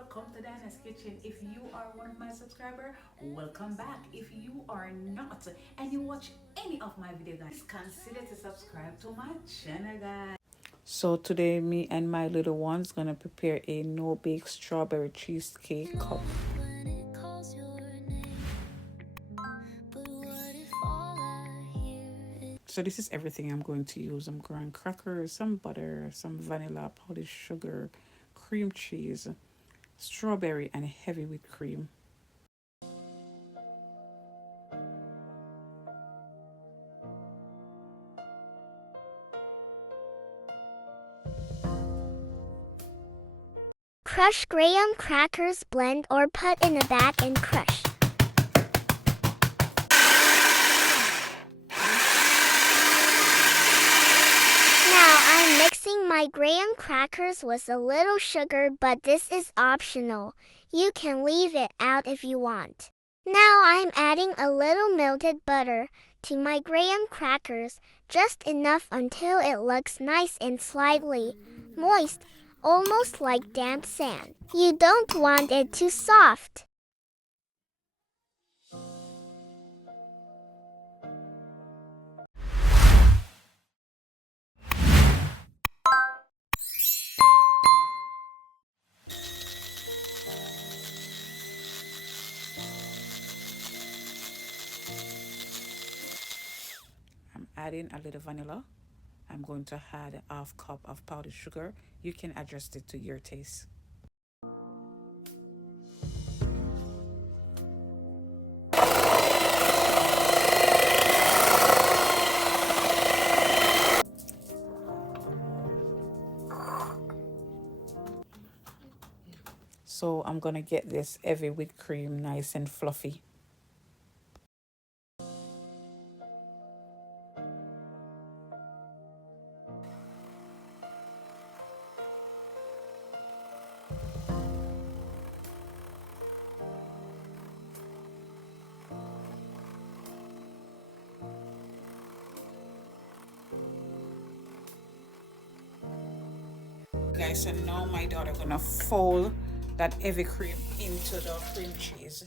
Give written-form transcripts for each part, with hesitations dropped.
welcome to Dyana's Kitchen. If you are one of my subscribers, welcome back. If you are not and you watch any of my videos, guys, consider to subscribe to my channel, guys. So today me and my little one's gonna prepare a no-bake strawberry cheesecake cup. So this is everything I'm going to use. I'm growing crackers, some butter, some vanilla, powdered sugar, cream cheese, strawberry, and heavy whipped cream. Crush graham crackers, blend or put in a bag and crush. Now I'm mixing my graham crackers with a little sugar, but this is optional. You can leave it out if you want. Now I'm adding a little melted butter to my graham crackers, just enough until it looks nice and slightly moist, almost like damp sand. You don't want it too soft. I'm adding a little vanilla. I'm going to add a half cup of powdered sugar. You can adjust it to your taste. So I'm gonna get this heavy whipped cream nice and fluffy. Guys, so now my daughter gonna fold that heavy cream into the cream cheese.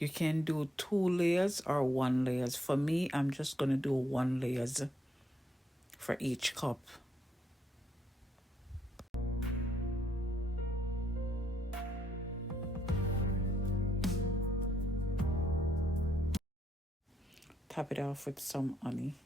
You can do 2 layers or 1 layers. For me, I'm just gonna do 1 layers for each cup. Top it off with some honey.